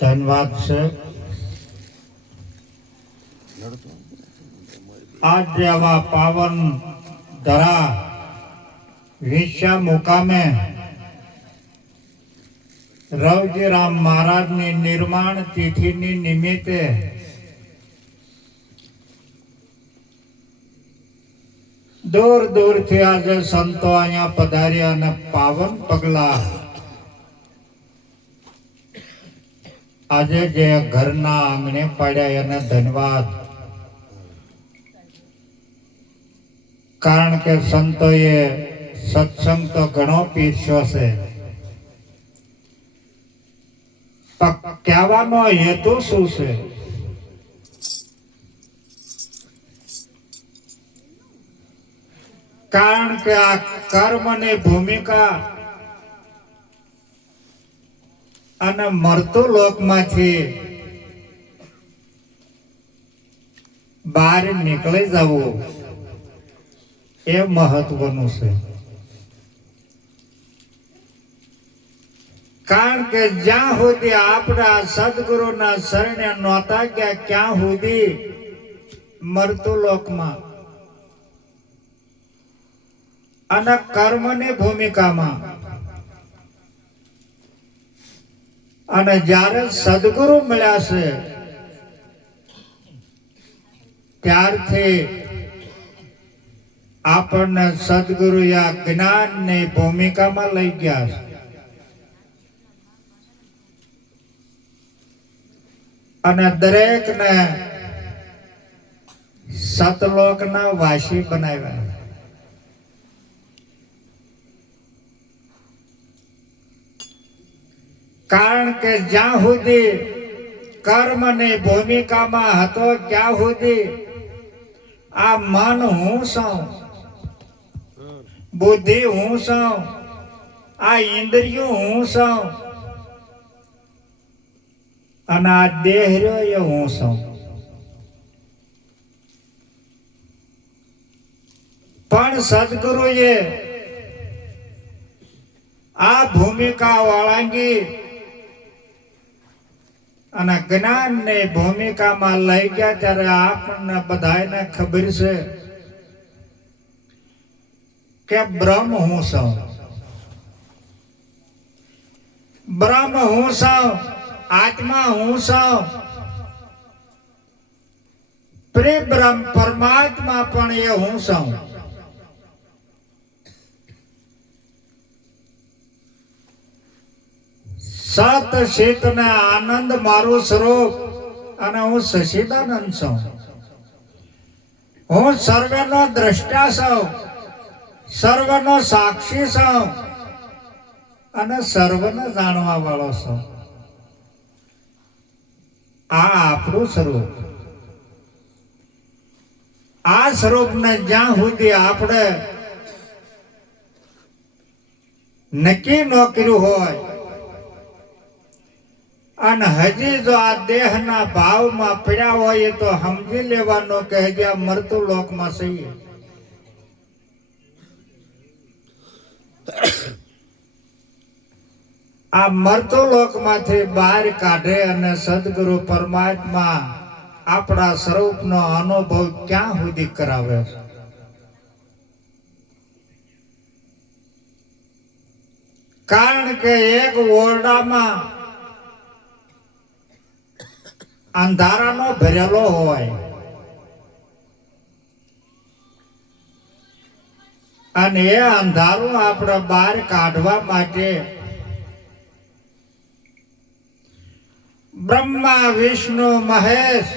ધન્યવાદ છે. આજ આવા પાવન ધરા વિશ્યા મુકામે રવજીરામ મહારાજની નિર્માણ તિથિની નિમિત્તે દૂર દૂરથી આજે સંતો અહીંયા પધાર્યા અને પાવન પગલા આજે જે ઘરના આંગણે પડ્યા એને ધન્યવાદ. કારણ કે સંતોએ સત્સંગ તો ઘણો પીરસ્યો છે, પણ કહેવાનો હેતુ શું છે? કારણ કે આ કર્મની ભૂમિકા અને મરતું લોકમાંથી બહાર નીકળી જવું એ મહત્વનું છે. કારણ કે જ્યાં સુધી આપણા સદગુરુના શરણે નહોતા ગયા ત્યાં સુધી મરતું લોકમાં અને કર્મની ભૂમિકામાં, અને જ્યારે સદગુરુ મળ્યા છે ત્યારથી આપણને સદગુરુ આ જ્ઞાનની ભૂમિકામાં લઈ ગયા છે અને દરેકને સતલોકના વાસી બનાવ્યા. કારણ કે જ્યાં સુધી કર્મની ભૂમિકામાં હતો ત્યાં સુધી આ મન હું છું, બુદ્ધિ હું છું, આ ઇન્દ્રિયો હું છું અને આ દેહ રહ્યો એ હું છું. પણ સદગુરુએ આ ભૂમિકા વાળંગી અને જ્ઞાનની ભૂમિકામાં લઈ ગયા ત્યારે આપણને બધાને ખબર છે કે બ્રહ્મ હું છું, બ્રહ્મ હું છું, આત્મા હું છું, બ્રહ્મ પરમાત્મા પણ એ હું છું. સત ચિત ને આનંદ મારું સ્વરૂપ અને હું સચિદાનંદ છું. હું સર્વનો દ્રષ્ટા છું, સર્વનો સાક્ષી છું અને સર્વને જાણવા વાળો છું. આ આપણું સ્વરૂપ. આ સ્વરૂપને જ્યાં સુધી આપણે નક્કી ન કર્યું હોય અને હજી જો આ દેહના ભાવમાં પડ્યા હોય તો સમજી લેવાનું કે હજી આ મરતું લોકમાં છીએ. આ મરતું લોકમાંથી બહાર કાઢે અને સદગુરુ પરમાત્મા આપણા સ્વરૂપનો અનુભવ ક્યાં સુધી કરાવે છે? કારણ કે એક ઓરડામાં અંધારાનો ભરેલો હોય અને એ અંધારું આપણે બહાર કાઢવા માટે બ્રહ્મા વિષ્ણુ મહેશ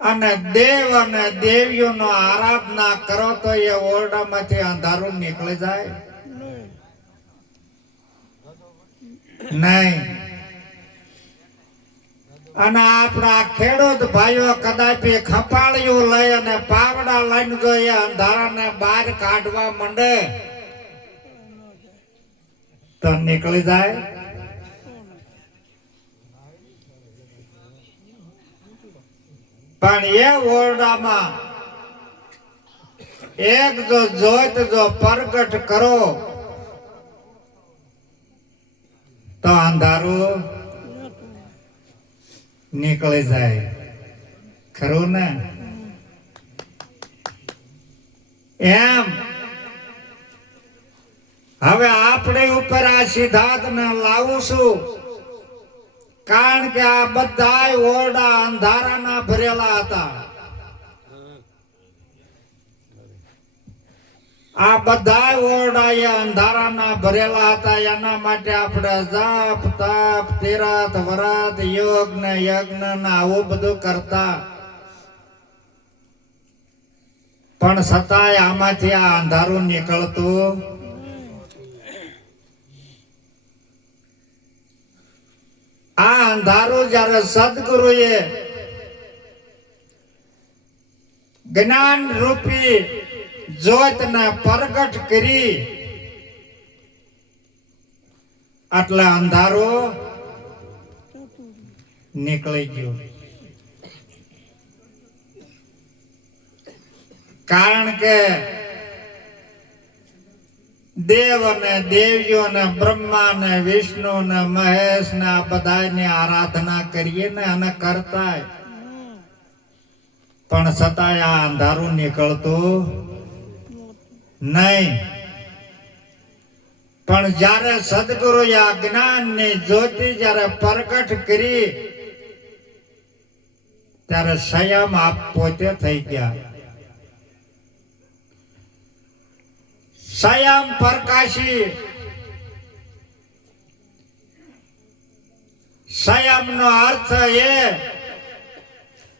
અને દેવ અને દેવીઓનો આરાધના કરો તો એ ઓરડામાંથી અંધારું નીકળી જાય નહીં. અને આપણા ખેડૂત ભાઈઓ કદાચ ખપાળિયું લઈ અને પાવડા લઈને જો એ અંધારાને બહાર કાઢવા માંડે તો નીકળી જાય. પણ એ ઓરડામાં એક જો જોત જો પ્રગટ કરો તો અંધારું નીકળી જાય. ખરું ને? એમ હવે આપણે ઉપર આ સિદ્ધાંતને લાવું છું, કારણ કે આ બધા ઓરડા અંધારાના ભરેલા હતા. આ બધા ઓરડા એ અંધારાના ભરેલા હતા. એના માટે આપણે જપ તપ તીરથ વ્રત યોગ ને યજ્ઞ ને આવું બધું કરતા, પણ છતાંય આમાંથી આ અંધારું નીકળતું. આ અંધારું જયારે સદગુરુએ જ્ઞાન રૂપી જ્યોતને પ્રગટ કરી, એટલે અંધારું નીકળી ગયું. કારણ કે દેવ ને દેવીઓ ને બ્રહ્મા ને વિષ્ણુ ને મહેશ ને આ બધાની આરાધના કરીએ ને અને કરતા, પણ છતાંય આ અંધારું નીકળતું નહીં. પણ જ્યારે સદગુરુએ આ જ્ઞાનની જ્યોતિ જ્યારે પ્રગટ કરી, ત્યારે સ્વયં આપ પોતે થઈ ગયા. સ્વયં પ્રકાશી. સ્વયં નો અર્થ એ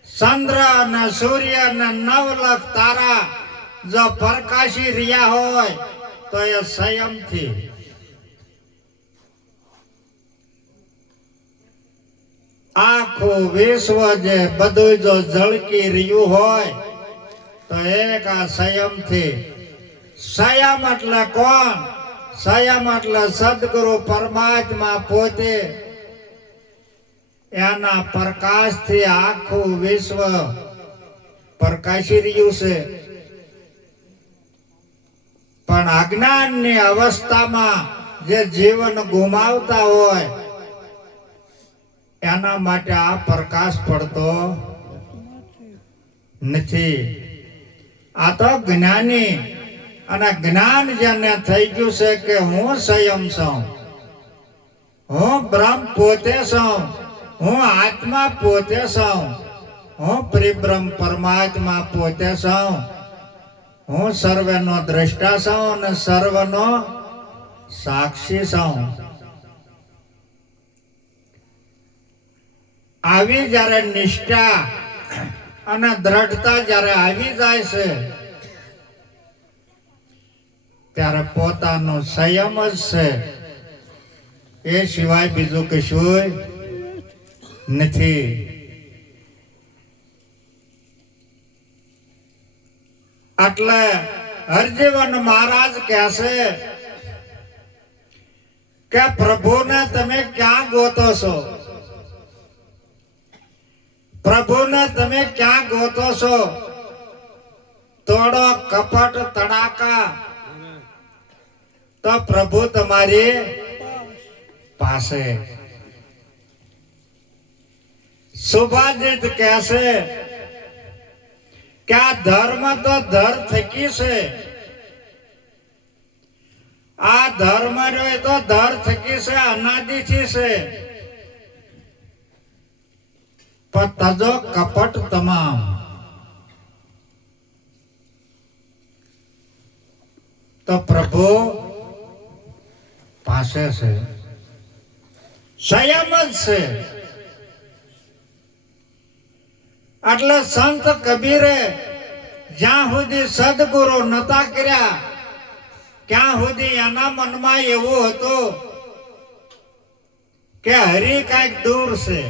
ચંદ્ર અને સૂર્ય અને 9 લાખ તારા જો પ્રકાશી રહ્યા હોય તો એ સ્વયં થી. આખું વિશ્વ જે બધું જો ઝળકી રહ્યું હોય તો એક આ સ્વયં થી. સ્વયં એટલે કોણ? સ્વયં એટલે સદગુરુ પરમાત્મા પોતે. એના પ્રકાશથી આખું વિશ્વ પ્રકાશી રહ્યું છે. પણ અજ્ઞાનની અવસ્થામાં જે જીવન ગુમાવતા હોય એના માટે આ પ્રકાશ પડતો નથી. આ તો જ્ઞાની, અને જ્ઞાન જેને થઈ ગયું છે કે હું સ્વયં છું, હું બ્રહ્મ પોતે છું, હું આત્મા પોતે છું, હું પરિબ્રહ્મ પરમાત્મા પોતે છું, હું સર્વનો દ્રષ્ટા છું અને સર્વનો સાક્ષી છું. આવી જ્યારે નિષ્ઠા અને દ્રઢતા જ્યારે આવી જાય છે, ત્યારે પોતાનો સંયમ જ છે, એ સિવાય બીજું કશું નથી. એટલે હરજીવન મહારાજ કહેશે કે પ્રભુને તમે ક્યાં ગોતો છો? પ્રભુને તમે ક્યાં ગોતો છો? તોડો કપટ તડાકા તો પ્રભુ તમારી પાસે. સુભાજિત કહેશે કે આ ધર્મ તો ધર થકી છે, આ ધર્મ રહ્યો તો ધર થકી છે, અનાદિથી છે, પણ તજો કપટ તમામ. તો પ્રભુ પાસે છે, સંયમ જ છે. એટલે સંત કબીરે જ્યાં સુધી સદગુરુ નતા કર્યા ત્યાં સુધી એના મનમાં એવું હતું કે હરિ કઈક દૂર છે,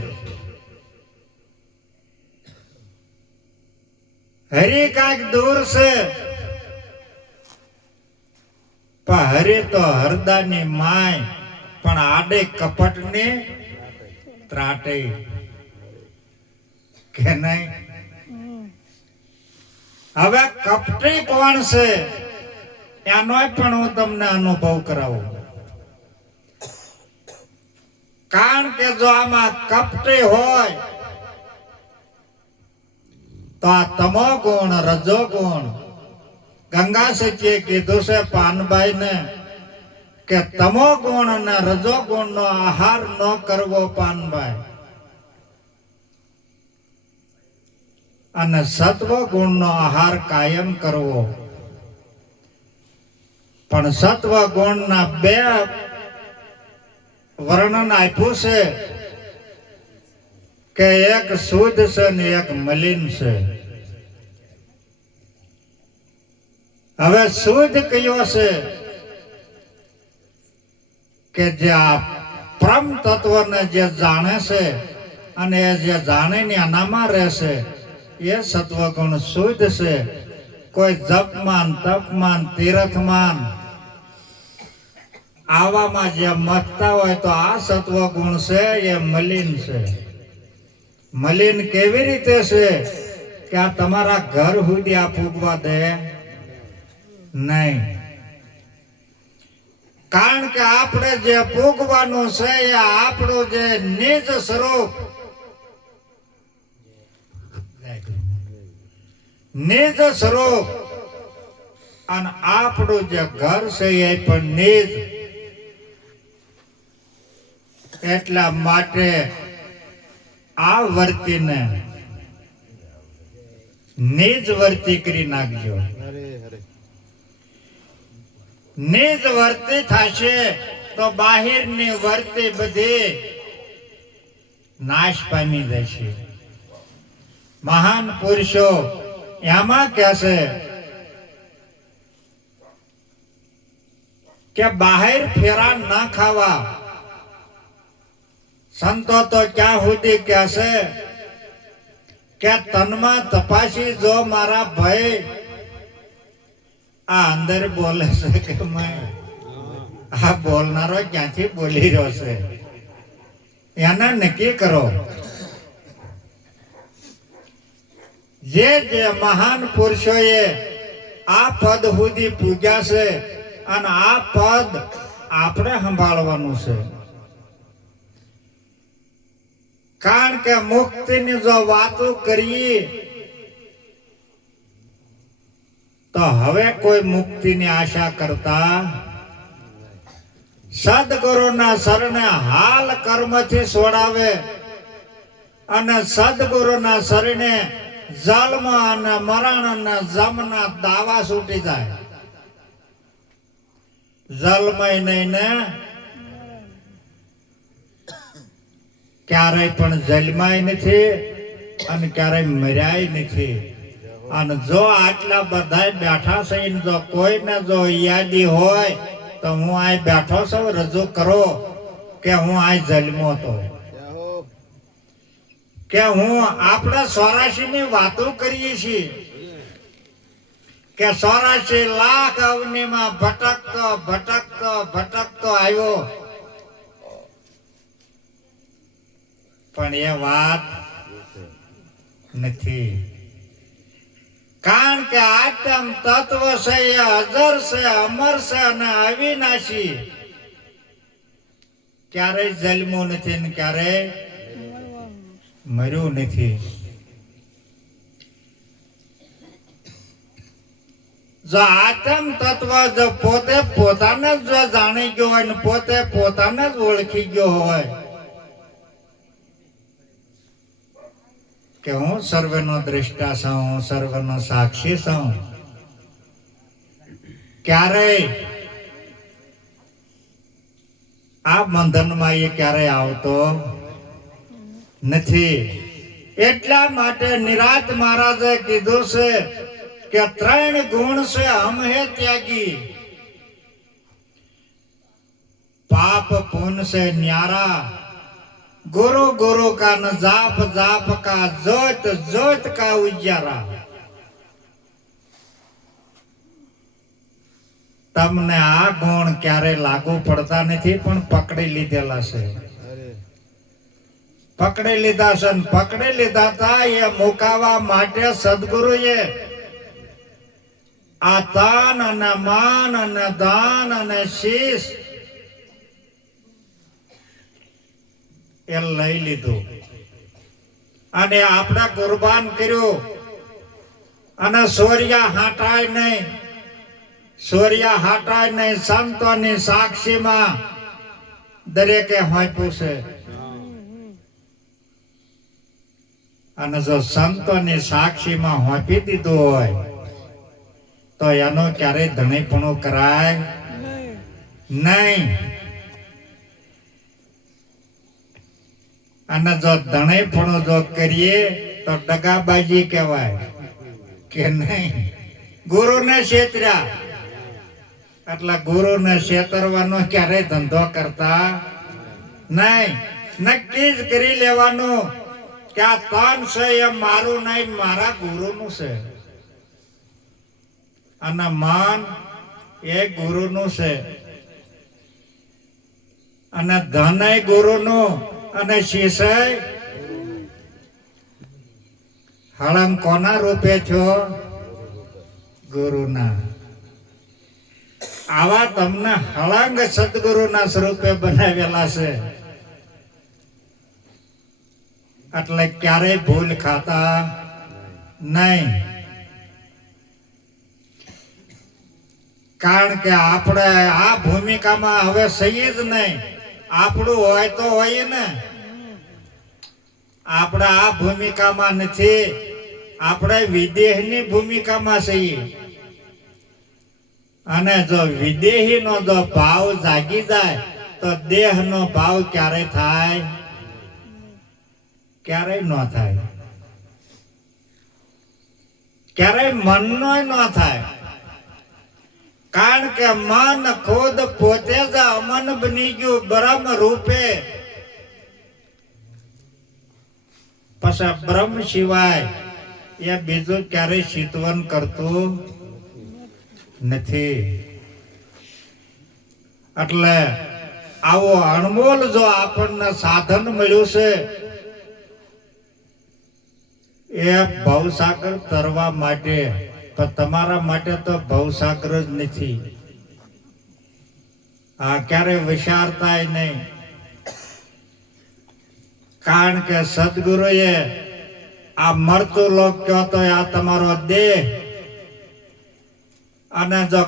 હરિ કઈક દૂર છે. પણ હરિ તો હરદાની માય, પણ આડે કપટની ત્રાટે કે નહીં. હવે કપટી કોણ છે એનો પણ હું તમને અનુભવ કરાવું. કારણ કે જો આમાં કપટી હોય તો આ તમો ગુણ રજો ગુણ ગંગા સચીએ કીધું છે પાનબાઈ ને કે તમો ગુણ અને રજો ગુણ નો આહાર ન કરવો પાનબાઈ, અને સત્વ ગુણ નો આહાર કાયમ કરવો. પણ સત્વ ગુણ ના બે વર્ણન આપ્યું છે કે એક શુદ્ધ છે ને એક મલિન છે. હવે શુદ્ધ કયો છે કે જે આ પરમ તત્વને જે જાણે છે અને એ જે જાણે ને એનામાં રહેશે એ સત્વગુણ શુદ્ધ છે. કોઈ જપમાન તપમાન તીર્થમાન આવામાં જે મથતા હોય તો આ સત્વગુણ છે એ મલિન છે. મલિન કેવી રીતે છે કે આ તમારા ઘર સુધી આ ફૂગવા દે નહીં. કારણ કે આપણે જે ફૂગવાનું છે એ આપણું જે નિજ સ્વરૂપ નિજ સ્વરૂપ અને આપણું જે ઘર છે એ પણ નિજ. એટલા માટે આ વર્તીને નિજ વર્તી કરી નાખજો. નિજ વર્તી થશે તો બાહિરની વર્તી બધી નાશ પામી જશે. મહાન પુરુષો એમાં કહેશે કે બહાર ફેરા ના ખાવા. સંતો તો ક્યાં સુધી કહેશે કે તનમાં તપાસી જો મારા ભાઈ આ અંદર બોલે છે કે મેં આ બોલનારો ક્યાંથી બોલી રહ્યો છે એને નક્કી કરો. જે જે મહાન પુરુષોએ આ પદ સુધી પૂજ્યા છે અને આ પદ આપણે સંભાળવાનું છે. કારણ કે મુક્તિની જો વાતો કરીએ તો હવે કોઈ મુક્તિની આશા કરતા સદગુરુના શરણે હાલ કર્મથી છોડાવે અને સદગુરુના શરણે જન્મ અને મરણ અને જમના દાવા છૂટી જાય. જન્મય નહીં ને ક્યારેય પણ જન્માય નથી અને ક્યારેય મર્યાય નથી. અને જો આટલા બધા બેઠા છે જો કોઈને જો યાદી હોય તો હું આ બેઠો છું રજૂ કરો કે હું આ જન્મો તો કે હું આપણે 84 ની વાતો કરીએ છીએ કે 84 લાખ અવનીમાં ભટકતો ભટકતો ભટકતો આવ્યો. પણ એ વાત નથી. કારણ કે આત્મ તત્વ છે એ અજર છે અમર છે અને અવિનાશી. ક્યારેય જન્મ્યું નથી ને ક્યારેય મર્યું નથી. જો આત્મ તત્વ જો પોતે પોતાને જ જો જાણી ગયો હોય ને પોતે પોતાને જ ઓળખી ગયો હોય કે હું સર્વનો દ્રષ્ટા છું, હું સર્વનો સાક્ષી છું, ક્યારેય આ બંધનમાં એ ક્યારેય આવતો નથી. એટલા માટે નિરાત મહારાજે કીધું છે કે 3 ગુણ છે હમ હે ત્યાગી. પાપ પુન से न्यारा, गुरु गुरु का न जाप जाप का जोत जोत का उजारा. તમને આ ગુણ ક્યારે લાગુ પડતા નથી પણ પકડી લીધેલા છે. પકડી લીધા છે ને પકડી લીધા હતા એ મુકાવા માટે સદગુરુએ આ તન અને માન અને દાન અને શીશ એ લઈ લીધું અને આપણે કુરબાન કર્યું અને સોરિયા હાટાય નહીં, સોરિયા હાટાય નહીં. સંતોની સાક્ષીમાં દરેકે હોંપ્યું છે. અને જો સંતોની સાક્ષીમાં હોંપી દીધું હોય તો એનો ક્યારેય ધણીપણું કરાય નહીં. અને જો ધણીપણું જો કરીએ તો દગાબાજી કહેવાય કે નહીં. ગુરુને છેતર્યા એટલે ગુરુને છેતરવાનો ક્યારેય ધંધો કરતા નહીં. નક્કી જ કરી લેવાનું કે આ તન છે એ મારું નહીં, મારા ગુરુનું છે. અને મન એ ગુરુનું છે. અને ધન એ ગુરુનું અને શિષય હળંગ કોના રૂપે થયો? ગુરુના. આવા તમને હળંગ સદગુરુના સ્વરૂપે બનાવેલા છે. એટલે ક્યારેય ભૂલ ખાતા નહીં. કારણ કે આપણે આ ભૂમિકામાં હવે સહી જ નહીં. આપણું હોય તો હોય ને, આપણે આ ભૂમિકામાં નથી. આપણે વિદેહની ભૂમિકામાં છીએ. અને જો વિદેહીનો જો ભાવ જાગી જાય તો દેહનો ભાવ ક્યારે થાય? ક્યારેય ન થાય. ક્યારેય મનનો ન થાય. કારણ કે મન ખુદ પોતે જ અમન બની ગયું બ્રહ્મ રૂપે. પછી બ્રહ્મ સિવાય એ બીજું ક્યારેય ચિંતવન કરતું નથી. એટલે આવો અણમોલ જો આપણને સાધન મળ્યું છે એ ભવસાગર તરવા માટે. પણ તમારા માટે તો ભવસાગર જ નથી. આ ક્યારે વિચારતાય નહીં. કારણ કે સદગુરુએ આ મરતું લોક કહો તો આ તમારો દેહ, અને જો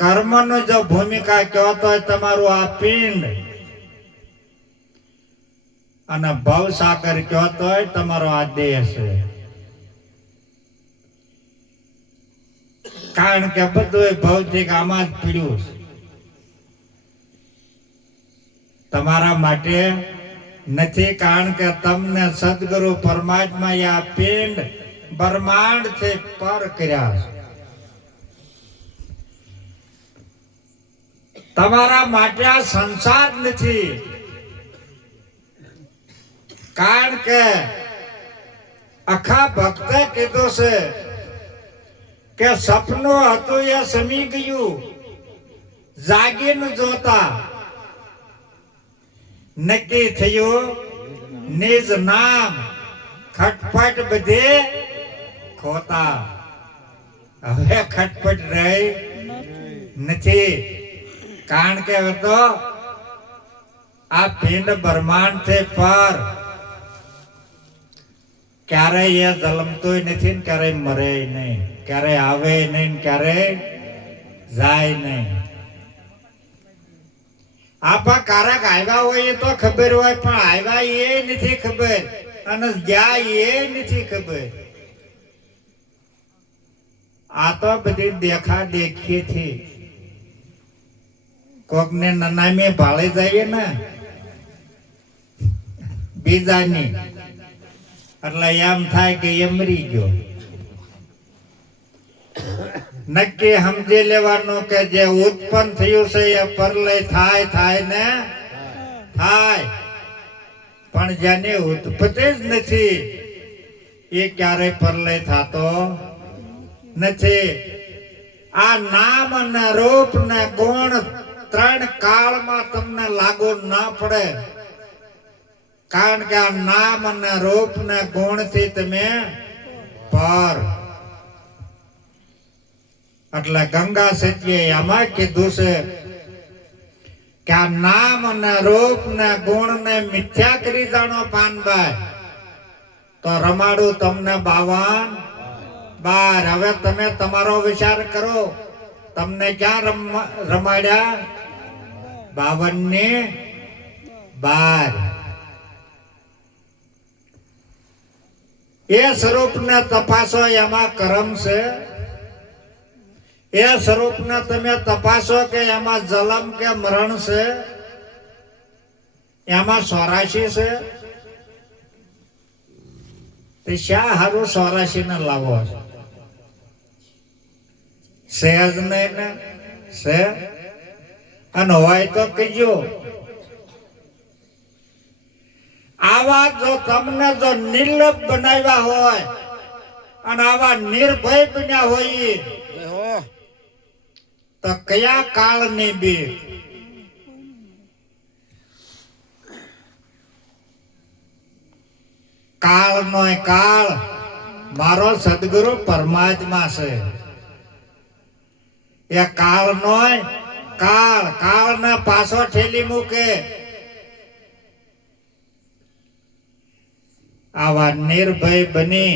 કર્મનો જો ભૂમિકા કહો તો તમારું આ પિંડ, અને ભવસાગર કહો તો તમારો આ દેહ છે. કારણ કે બધું ભૌતિક આમાં જ પીડ્યું છે. તમારા માટે નથી. કારણ કે તમને સદગુરુ પરમાત્મા આ પિંડ બ્રહ્માંડ થી પર કર્યા છે. તમારા માટે આ સંસાર નથી. કારણ કે આખા ભક્તે કીધું છે કે સપનું હતું એ સમી ગયું, જાગીને જોતા નક્કી થયું નિજ નામ, ખટપટ બધે ખોતા. હવે ખટપટ રહી નથી. કારણ કે હવે તો આ પિંડ બ્રહ્માંડ થી પર ક્યારેય એ જલમતોય નથી ને ક્યારેય મરે નહીં, ક્યારેય આવે નહીં, ક્યારેય જાય નહીં. આપા કારક આવ્યા હોય તો ખબર હોય, પણ આવ્યા એ નથી ખબર, અને ગયા એ નથી ખબર. આ તો બધી દેખા દેખી થી કોક ને નનામે ભાળે જઈએ ને બીજાની, એટલે એમ થાય કે એ મરી ગયો. નક્કી સમજી લેવાનું કે જે ઉત્પન્ન થયું છે એ પરલય થાય ને થાય, પણ જેની ઉત્પત્તિ જ નથી એ ક્યારેય પરલય થતો નથી. આ નામ ને રૂપ ને ગુણ ત્રણ કાળમાં તમને લાગુ ના પડે. કારણ કે આ નામ અને રૂપ ને ગુણ થી તમે પર. એટલે ગંગા સત્યે આમાં કીધું છે કે આ નામ અને રૂપ ને ગુણ ને મિથ્યા કરી જાણો પાનભાઈ, તો રમાડું તમને 52 બાર. હવે તમે તમારો વિચાર કરો, તમને ક્યાં રમાડ્યા? 52 ને 12. એ સ્વરૂપને તપાસો, એમાં કરમ છે? એ સ્વરૂપને તમે તપાસો કે એમાં જલમ કે મરણ છે? એમાં 84 છે? તે શા હારું 84 ને લાવો છે? સહેજ નહીં ને છે? અને હોય તો કહીજો. આવા જો તમને જો નિર્લભ બનાવ્યા હોય અને આવા નિર્ભય બન્યા હોય તો કયા કાળની બીક? કાળનો કાળ મારો સદગુરુ પરમાત્મા છે. એ કાળનો કાળ કાળને પાછો ઠેલી મૂકે. આવા નિર્ભય બની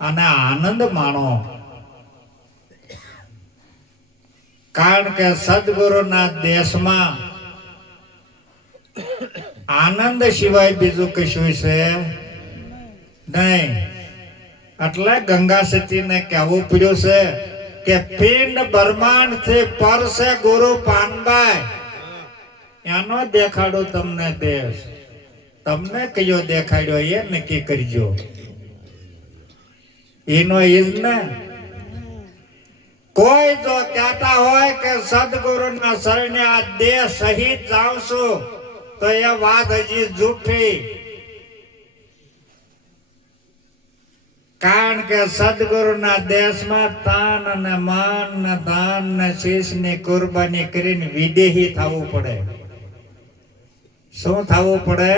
અને આનંદ માણો. કારણ કે સદગુરુના દેશમાં આનંદ સિવાય બીજું કશું છે નહીં. એટલે ગંગા સતીને કહેવું પડ્યું છે કે પિંડ બ્રહ્માંડ થી પર છે ગુરુ પાનબાઈ. એનો દેખાડો તમને દેશ. તમને કયો દેખાડ્યો એ નક્કી કરજો. એનો ઈજ ને. કોઈ જો કહેતા હોય કે સદગુરુના શરણે આ દેહ સહિત જાઉં છું તો એ વાત હજી જૂઠી. કારણ કે સદગુરુના દેશમાં તાન અને માન ને દાન ને શીશ ની કુરબાની કરીને વિદેહી થવું પડે. શું થવું પડે?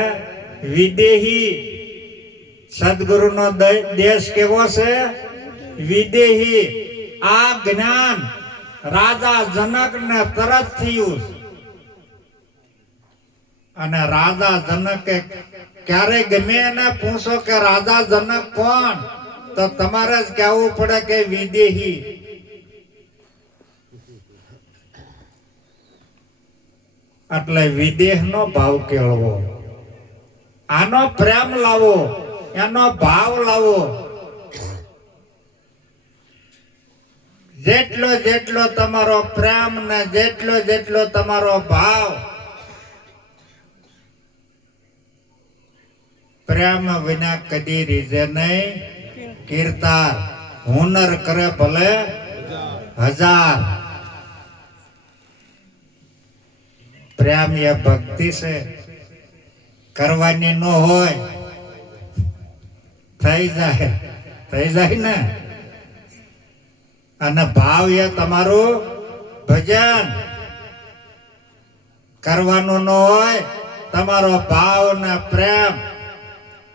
વિદેહી. સદગુરુનો દેશ કેવો છે? વિદેહી. આ જ્ઞાન રાજા જનક ને તરત થયું. અને રાજા જનકે ક્યારે ગમે એને પૂછો કે રાજા જનક કોણ, તો તમારે જ કહેવું પડે કે વિદેહી. એટલે વિદેહનો ભાવ કેળવો, આનો પ્રેમ લાવો, એનો ભાવ લાવો. જેટલો જેટલો તમારો પ્રેમ ને જેટલો જેટલો તમારો ભાવ, પ્રેમ વિના કદી રીઝે નહીં. કીર્તાર હુનર કરે ભલે 1000. પ્રેમ એ ભક્તિ છે. કરવાની ન હોય થઈ જાય ને. અને ભાવ એ તમારું ભજન. કરવાનું ન હોય તમારો ભાવ ને પ્રેમ.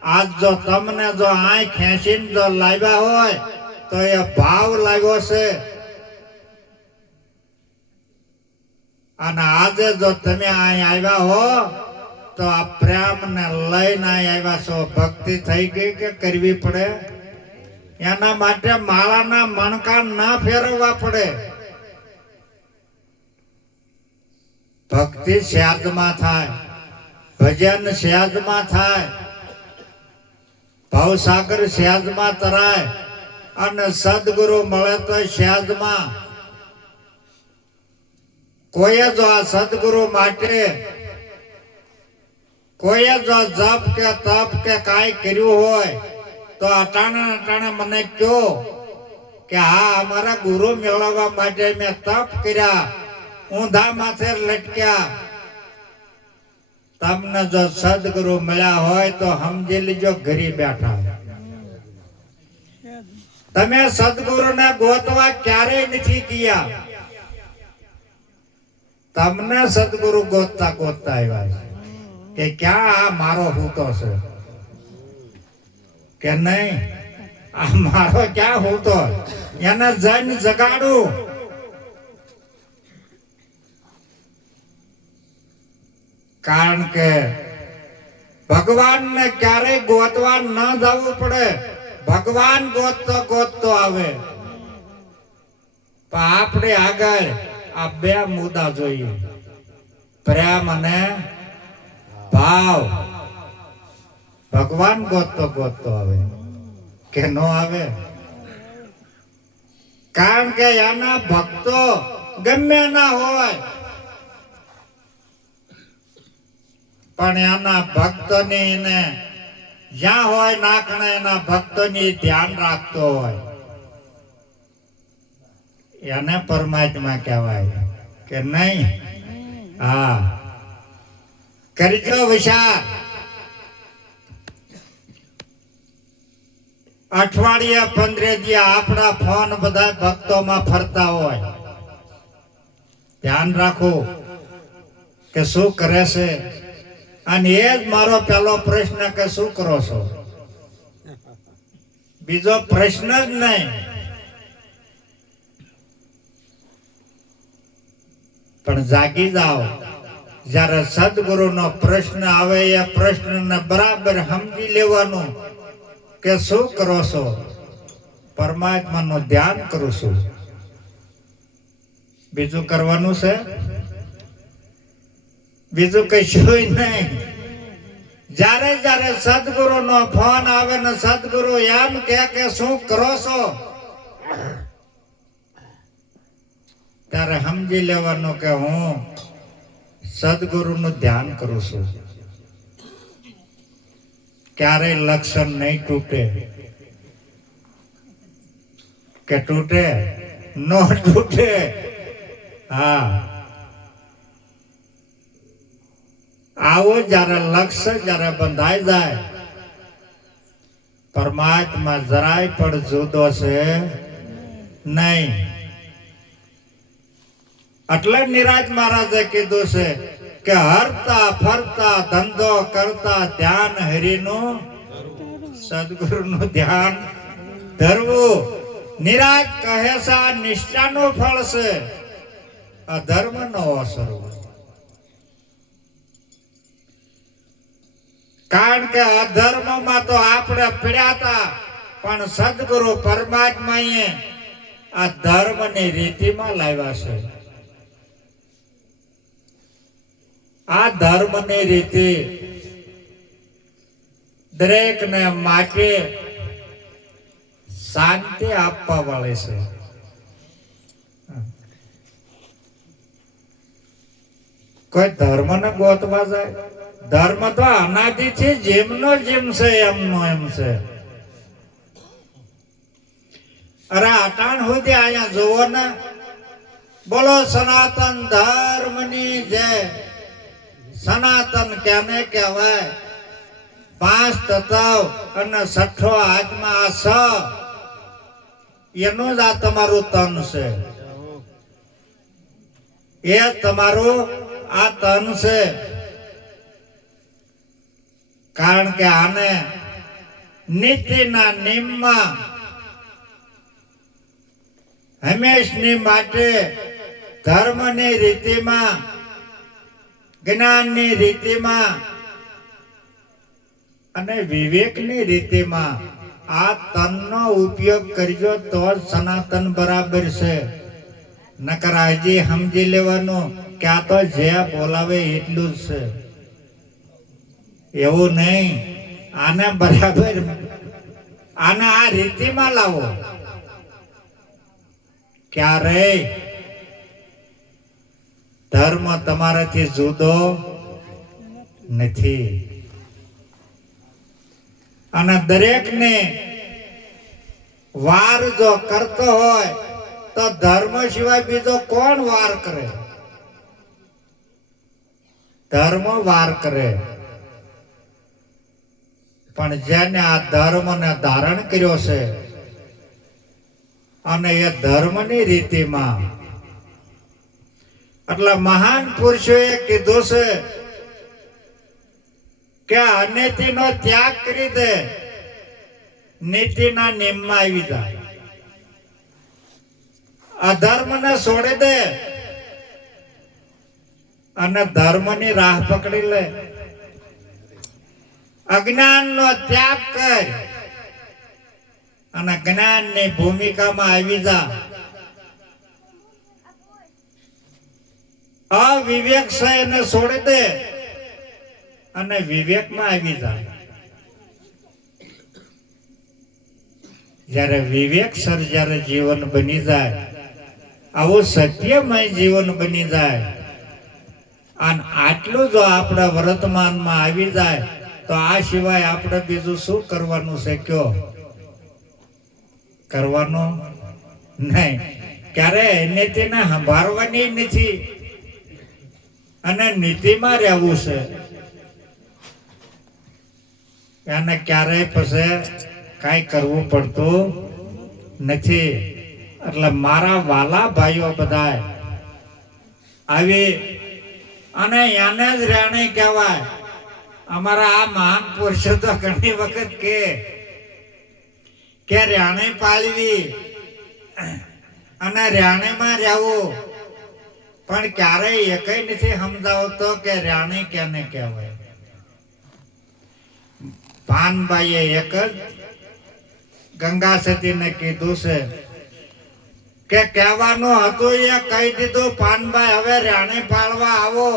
આજ જો તમને જો આંખ ખેંચીને જો લાવ્યા હોય તો એ ભાવ લાવ્યો છે. અને આજે જો તમે અહીં આવ્યા હો તો આ પ્રેમ ને લઈને અહીં આવ્યા છો. ભક્તિ થઈ ગઈ કે કરવી પડે? એના માટે માળાના મણકા ના ફેરવવા પડે. ભક્તિ સહેજમાં થાય, ભજન સહેજમાં થાય, ભવસાગર સહેજમાં તરાય. અને સદગુરુ મળે તો સહેજમાં. કોઈએ જો આ સદગુરુ માટે કોઈએ જો જપ કે તપ કે કાંઈ કર્યું હોય તો અટાણે મને કહો કે હા અમારા ગુરુ મેળવવા માટે મેં તપ કર્યા, ઊંધા માથે લટક્યા. તમને જો સદગુરુ મળ્યા હોય તો સમજી લીજો ઘરે બેઠા. તમે સદગુરુને ગોતવા ક્યારેય નથી ગયા. તમને સદગુરુ ગોતતા ગોતતા આવ્યા કે ક્યાં આ મારો હૂતો છે કે નહીં, આ મારો ક્યાં હૂતો, એને જઈને જગાડું. કારણ કે ભગવાનને ક્યારેય ગોતવા ન જવું પડે. ભગવાન ગોતતો ગોતતો આવે. પણ આપણે આગળ આ બે મુદ્દા જોઈએ, પ્રેમ અને ભાવ. ભગવાન ગોતતો ગોતતો આવે કે નો આવે? કારણ કે એના ભક્તો ગમે ના હોય પણ એના ભક્તોની એને જ્યાં હોય નાખણે એના ભક્તોની ધ્યાન રાખતો હોય એને પરમાત્મા કહેવાય કે નહીં? હા, કરજો વિચાર. અઠવાડિયે 15 દી આપણા ફોન બધા ભક્તોમાં ફરતા હોય, ધ્યાન રાખો કે શું કરે છે. અને એ જ મારો પહેલો પ્રશ્ન કે શું કરો છો, બીજો પ્રશ્ન જ નહીં. પણ જાગી જાઓ, જ્યારે સદગુરુનો પ્રશ્ન આવે એ પ્રશ્નને બરાબર સમજી લેવાનું કે શું કરો છો? પરમાત્માનું ધ્યાન કરું છું, બીજું કરવાનું છે? બીજું કશું નહીં. જ્યારે જ્યારે સદગુરુનો ફોન આવે ને સદગુરુ એમ કે શું કરો છો, ત્યારે સમજી લેવાનું કે હું સદગુરુનું ધ્યાન કરું છું. ક્યારેય લક્ષણ નહીં તૂટે. કે તૂટે? નો તૂટે. હા, આવો જયારે લક્ષ્ય જયારે બંધાઈ જાય, પરમાત્મા જરાય પણ જુદો છે નહીં. એટલે નિરાજ મહારાજે કીધું છે કે હરતા ફરતા ધંધો કરતા ધ્યાન હરિનું સદગુરુનું ધ્યાન ધરવું. નિરાજ કહે છે આ નિષ્ઠાનું ફળ છે, અધર્મ નો અસરવું. કારણ કે અધર્મમાં તો આપણે પીડ્યા હતા, પણ સદગુરુ પરમાત્માએ આ ધર્મની રીતિમાં લાવ્યા છે. આ ધર્મની રીતિ દરેકને માટે શાંતિ આપવા વાળી છે. કોઈ ધર્મ ને ગોતવા જાય? ધર્મ તો અનાદિથી જેમનો જેમ છે એમનો એમ છે. અરે અટાણ સુધી અહીંયા જોવો ને, બોલો સનાતન ધર્મની જય. સનાતન કેને કહેવાય? 5 તત્વ અને 6 આત્મા, આ 6 એનું જ આ તમારું તન છે. એ તમારું આ તન છે. કારણ કે આને નીતિના નિયમમાં હંમેશની માટે ધર્મની રીતિમાં, જ્ઞાનની રીતિમાં અને વિવેકની રીતિમાં આ તનનો ઉપયોગ કરજો તો જ સનાતન બરાબર છે. નકર હજી સમજી લેવાનું કે આ તો જે બોલાવે એટલું જ છે, એવું નહીં. આને બરાબર, આને આ રીતિમાં લાવો. ક્યારે ધર્મ તમારાથી જુદો નથી. અને દરેકને વાર જો કરતો હોય તો ધર્મ સિવાય બીજો કોણ વાર કરે? ધર્મ વાર કરે. પણ જેને આ ધર્મને ધારણ કર્યો છે અને એ ધર્મની રીતિમાં, એટલે મહાન પુરુષોએ કીધું છે કે અનીતિનો ત્યાગ કરી દે, નીતિના નિયમમાં આવી જાય. અધર્મને છોડી દે અને ધર્મની રાહ પકડી લે. અજ્ઞાનનો ત્યાગ કર અને જ્ઞાનની ભૂમિકામાં આવી જા. અવિવેક છે એને છોડી દે અને વિવેકમાં આવી જા. જ્યારે વિવેક સર જ્યારે જીવન બની જાય, આવું સત્યમય જીવન બની જાય, અને આટલું જો આપણા વર્તમાનમાં આવી જાય તો આ સિવાય આપણે બીજું શું કરવાનું છે? કયો કરવાનું નહીં. ક્યારે નીતિને સંભાળવાની નથી અને નીતિમાં રહેવું છે. એને ક્યારેય પછી કાંઈ કરવું પડતું નથી. એટલે મારા વાલા ભાઈઓ બધા આવી અને એને જ રાણી કહેવાય. અમારા આ મહાન પુરુષો તો ઘણી વખત કે રાણી પાળવી અને રાણીમાં રહેવું, પણ ક્યારેય એકઈ નથી સમજાવતો કે રાણી કેને કહેવાય. ભાનભાઈએ એક જ ગંગા સતીને કીધું છે કે કહેવાનું હતું એ કહી દીધું. પાનભાઈ હવે રાણી પાળવા આવો.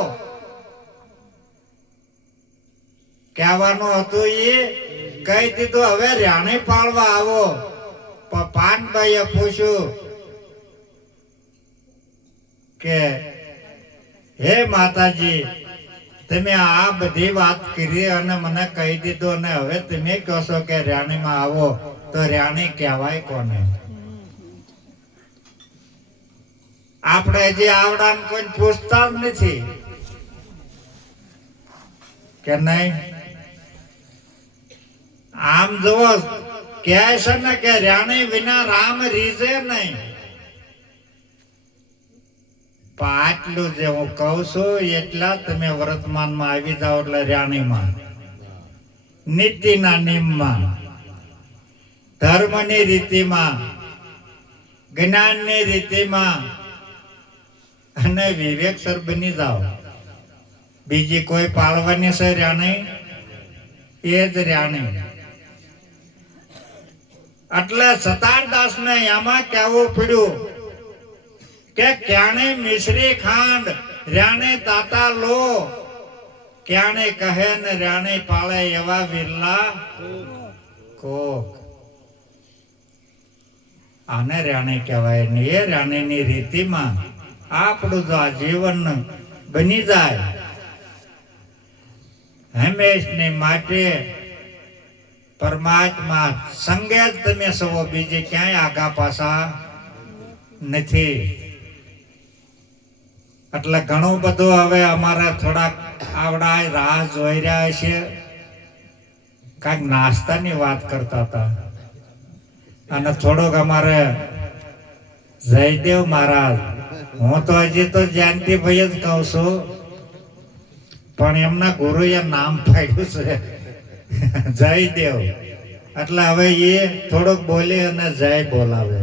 કહેવાનું હતું એ કહી દીધું, હવે રાણી પાળવા આવો. પણ પાનભાઈએ પૂછ્યું કે હે માતાજી, તમે આ બધી વાત કરી અને મને કહી દીધું અને હવે તમે કહો છો કે રાણીમાં આવો, તો રાણી કહેવાય કોને? આપણે હજી આવડા કોઈ પૂછતા જ નથી કે નહીં. આમ જુઓ, કહે છે ને કે રાણી વિના રામ રીઝે નહીં. આટલું જે હું કહું છું એટલા તમે વર્તમાનમાં આવી જાઓ એટલે રાણીમાં, નીતિના નિયમમાં, ધર્મની રીતિમાં, જ્ઞાનની રીતિમાં અને વિવેકસર બની જાઓ. બીજી કોઈ પાળવાની છે રાણી? એ જ રાણી. એટલે સતારદાસ ને એમાં કહેવું પડ્યું કે ક્યાણે મિશ્રી ખાંડ રાણે તાતા લો, ક્યાણે કહે ને રાણે પાળે એવા વિરલા કોક. આને રાણી કહેવાય ને એ રાણીની રીતિમાં આપણું જો આ જીવન બની જાય હંમેશની માટે પરમાત્મા સંગે જ તમે સવો, બીજે ક્યાંય આગા પાછા નથી. એટલે ઘણું બધું હવે અમારે થોડાક આવડા રાહ જોઈ રહ્યા છે. કાંઈક નાસ્તાની વાત કરતા હતા અને થોડોક અમારે જયદેવ મહારાજ, હું તો હજી તો જયંતિભાઈ જ કહું છું, પણ એમના ગુરુએ નામ પાડ્યું છે જયદેવ. એટલે હવે એ થોડોક બોલે અને જય બોલાવે.